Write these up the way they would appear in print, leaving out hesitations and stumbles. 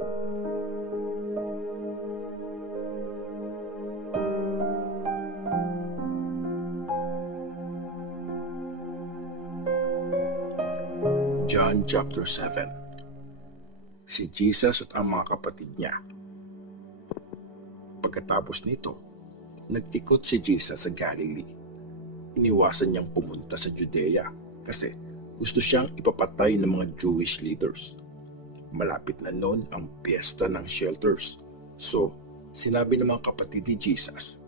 John chapter 7. Si Jesus at ang mga kapatid niya. Pagkatapos nito, nag-ikot si Jesus sa Galilee. Iniwasan niyang pumunta sa Judea kasi gusto siyang ipapatay ng mga Jewish leaders. Malapit na noon ang piyesta ng shelters. So, sinabi ng mga kapatid ni Jesus,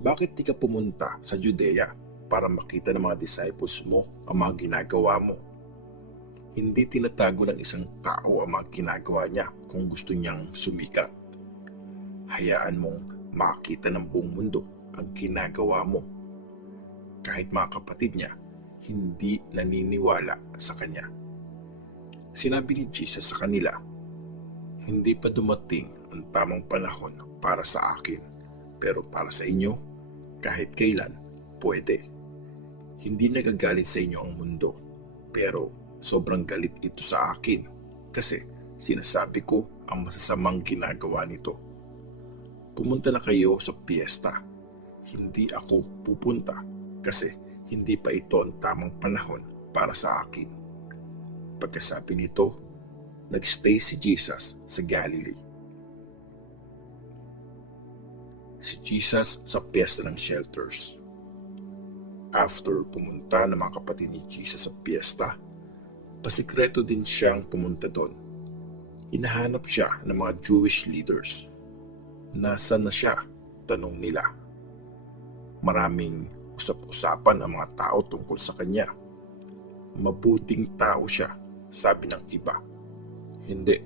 "Bakit di ka pumunta sa Judea para makita ng mga disciples mo ang mga ginagawa mo?" Hindi tinatago ng isang tao ang mga ginagawa niya kung gusto niyang sumikat. Hayaan mong makita ng buong mundo ang ginagawa mo. Kahit mga kapatid niya, hindi naniniwala sa kanya. Sinabi ni Jesus sa kanila, "Hindi pa dumating ang tamang panahon para sa akin, pero para sa inyo, kahit kailan, pwede. Hindi nagagalit sa inyo ang mundo, pero sobrang galit ito sa akin kasi sinasabi ko ang masasamang ginagawa nito. Pumunta na kayo sa piyesta. Hindi ako pupunta kasi hindi pa ito ang tamang panahon para sa akin." Pagkasabi nito, nagstay si Jesus sa Galilee. Si Jesus sa piyesta ng shelters. After pumunta ng mga kapatid ni Jesus sa piyesta, pasikreto din siyang pumunta doon. Hinahanap siya ng mga Jewish leaders. Nasaan na siya? Tanong nila. Maraming usap-usapan ang mga tao tungkol sa kanya. Mabuting tao siya, sabi ng iba. Hindi,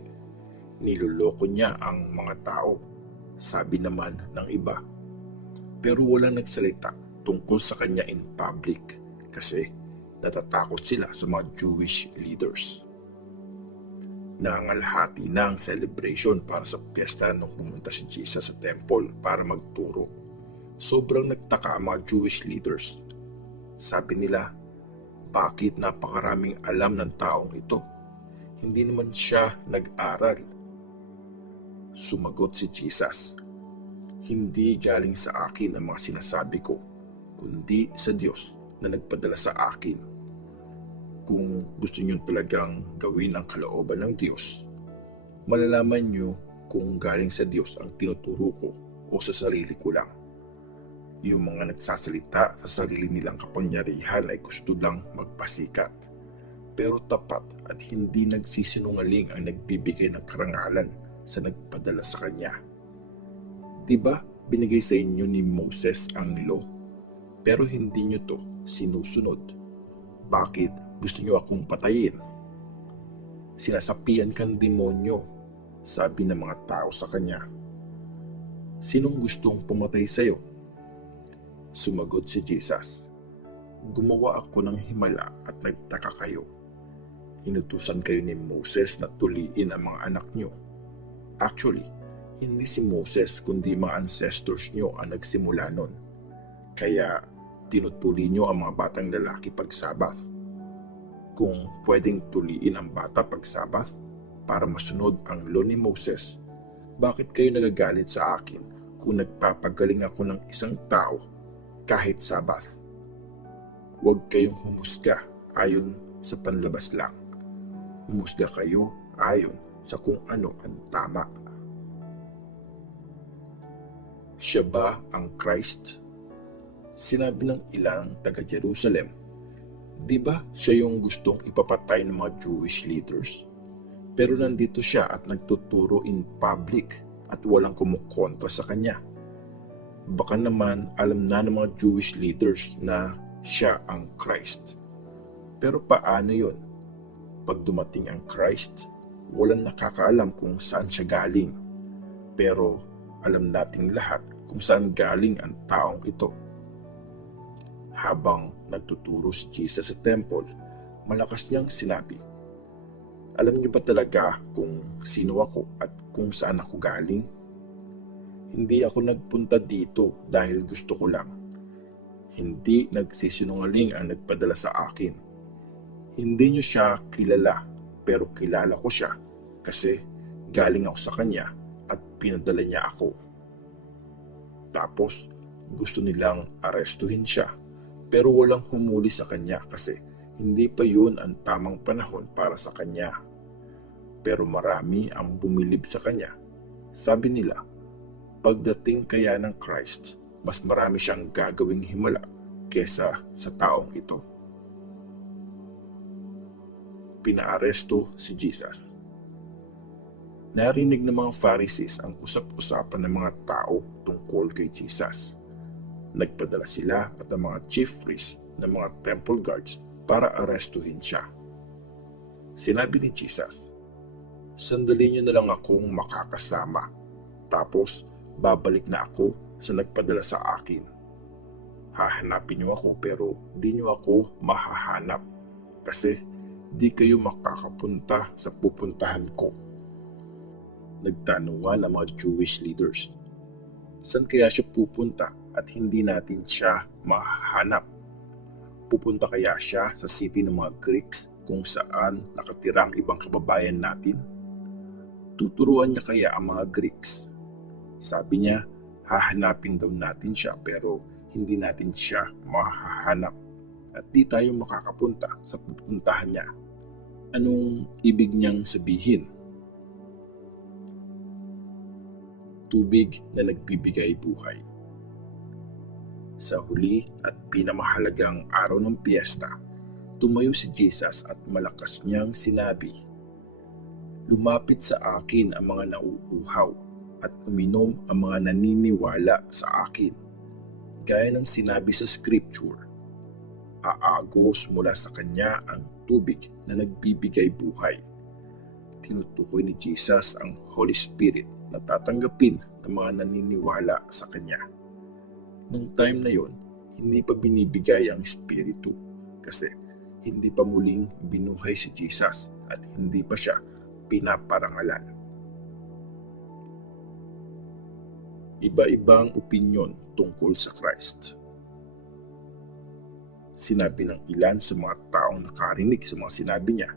niloloko niya ang mga tao, sabi naman ng iba. Pero walang nagsalita tungkol sa kanya in public kasi natatakot sila sa mga Jewish leaders. Nangangalhati na ang celebration para sa piyesta nung pumunta si Jesus sa temple para magturo. Sobrang nagtaka ang mga Jewish leaders. Sabi nila, bakit napakaraming alam ng taong ito? Hindi naman siya nag-aral. Sumagot si Jesus, "Hindi galing sa akin ang mga sinasabi ko, kundi sa Diyos na nagpadala sa akin. Kung gusto niyo talagang gawin ang kalooban ng Diyos, malalaman niyo kung galing sa Diyos ang tinuturo ko o sa sarili ko lang. Yung mga nagsasalita sa sarili nilang kapangyarihan ay gusto lang magpasikat. Pero tapat at hindi nagsisinungaling ang nagbibigay ng karangalan sa nagpadala sa Kanya. Diba binigay sa inyo ni Moses ang law, pero hindi niyo to sinusunod? Bakit gusto niyo akong patayin?" "Sinasapian kang demonyo," sabi ng mga tao sa kanya. "Sinong gustong pumatay sa'yo?" Sumagot si Jesus, "Gumawa ako ng himala at nagtaka kayo. Inutusan kayo ni Moses na tuliin ang mga anak niyo. Actually, hindi si Moses kundi mga ancestors niyo ang nagsimula nun. Kaya tinutuli niyo ang mga batang lalaki pag Sabath. Kung pwedeng tuliin ang bata pag Sabath para masunod ang law ni Moses, bakit kayo nagagalit sa akin kung nagpapagaling ako ng isang tao kahit Sabath? Huwag kayong humusga ayon sa panlabas lang. Humusga kayo ayon sa kung ano ang tama." Siya ba ang Christ? Sinabi ng ilang taga-Jerusalem, "Di ba siya yung gustong ipapatay ng mga Jewish leaders? Pero nandito siya at nagtuturo in public at walang kumukontra sa kanya. Baka naman alam na ng mga Jewish leaders na siya ang Christ. Pero paano yun? Pag dumating ang Christ, walang nakakaalam kung saan siya galing. Pero alam nating lahat kung saan galing ang taong ito." Habang nagtuturo si Jesus sa temple, malakas niyang sinabi, "Alam niyo ba talaga kung sino ako at kung saan ako galing? Hindi ako nagpunta dito dahil gusto ko lang. Hindi nagsisinungaling ang nagpadala sa akin. Hindi niyo siya kilala, pero kilala ko siya kasi galing ako sa kanya at pinadala niya ako. Tapos gusto nilang arestuhin siya pero walang humuli sa kanya kasi hindi pa yun ang tamang panahon para sa kanya. Pero marami ang bumilib sa kanya. Sabi nila, pagdating kaya ng Christ, mas marami siyang gagawing himala kesa sa taong ito. Pinaaresto si Jesus. Narinig ng mga Pharisees ang usap-usapan ng mga tao tungkol kay Jesus. Nagpadala sila at ang mga chief priests ng mga temple guards para arestuhin siya. Sinabi ni Jesus, "Sandali niyo na lang akong makakasama, tapos babalik na ako sa nagpadala sa akin. Hahanapin niyo ako pero di niyo ako mahahanap kasi di kayo makakapunta sa pupuntahan ko." Nagtanungan ang mga Jewish leaders, saan kaya siya pupunta at hindi natin siya mahahanap? Pupunta kaya siya sa city ng mga Greeks kung saan nakatira ang ibang kababayan natin? Tuturuan niya kaya ang mga Greeks? Sabi niya, hahanapin daw natin siya pero hindi natin siya mahahanap at di tayo makakapunta sa pupuntahan niya. Anong ibig niyang sabihin? Tubig na nagbibigay buhay. Sa huli at pinamahalagang araw ng piyesta, tumayo si Jesus at malakas niyang sinabi, "Lumapit sa akin ang mga nauuhaw at uminom ang mga naniniwala sa akin. Gaya ng sinabi sa Scripture, aagos mula sa kanya ang tubig na nagbibigay buhay." Tinutukoy ni Jesus ang Holy Spirit na tatanggapin ng mga naniniwala sa kanya. Nung time na yon, hindi pa binibigay ang Espiritu kasi hindi pa muling binuhay si Jesus at hindi pa siya pinaparangalan. Iba-ibang opinyon tungkol sa Christ. Sinabi ng ilan sa mga taong nakarinig sa mga sinabi niya,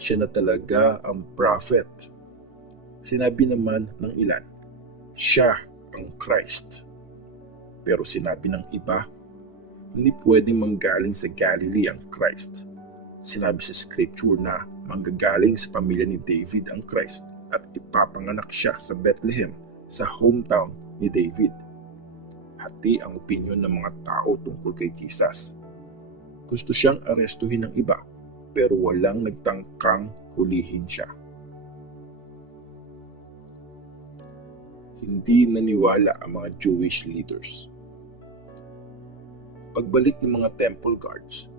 siya na talaga ang prophet. Sinabi naman ng ilan, siya ang Christ. Pero sinabi ng iba, hindi pwedeng manggaling sa Galilee ang Christ. Sinabi sa Scripture na manggagaling sa pamilya ni David ang Christ at ipapanganak siya sa Bethlehem, sa hometown ni David. Hati ang opinyon ng mga tao tungkol kay Jesus. Gusto siyang arestuhin ng iba, pero walang nagtangkang hulihin siya. Hindi naniwala ang mga Jewish leaders. Pagbalik ng mga temple guards,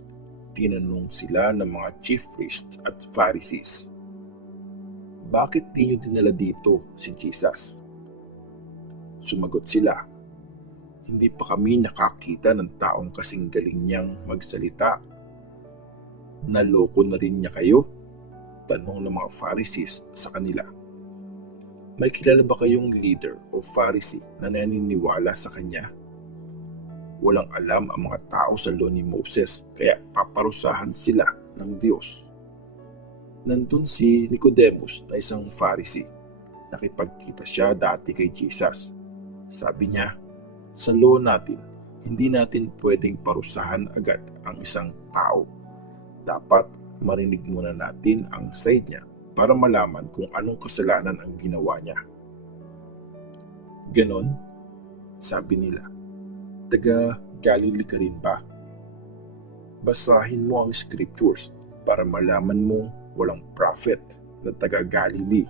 tinanong sila ng mga chief priests at Pharisees, bakit di niyo dinala dito si Jesus? Sumagot sila, hindi pa kami nakakita ng taong kasing galing niyang magsalita. Naloko na rin niya kayo? Tanong ng mga Pharisees sa kanila. May kilala ba kayong leader o Pharisee na naniniwala sa kanya? Walang alam ang mga tao sa law ni Moses kaya paparusahan sila ng Diyos. Nandun si Nicodemus na isang Pharisee. Nakipagkita siya dati kay Jesus. Sabi niya, sa law natin, hindi natin pwedeng parusahan agad ang isang tao. Dapat marinig muna natin ang side niya para malaman kung anong kasalanan ang ginawa niya. Ganon, sabi nila, taga Galilee ka rin ba? Basahin mo ang scriptures para malaman mong walang prophet na taga Galilee.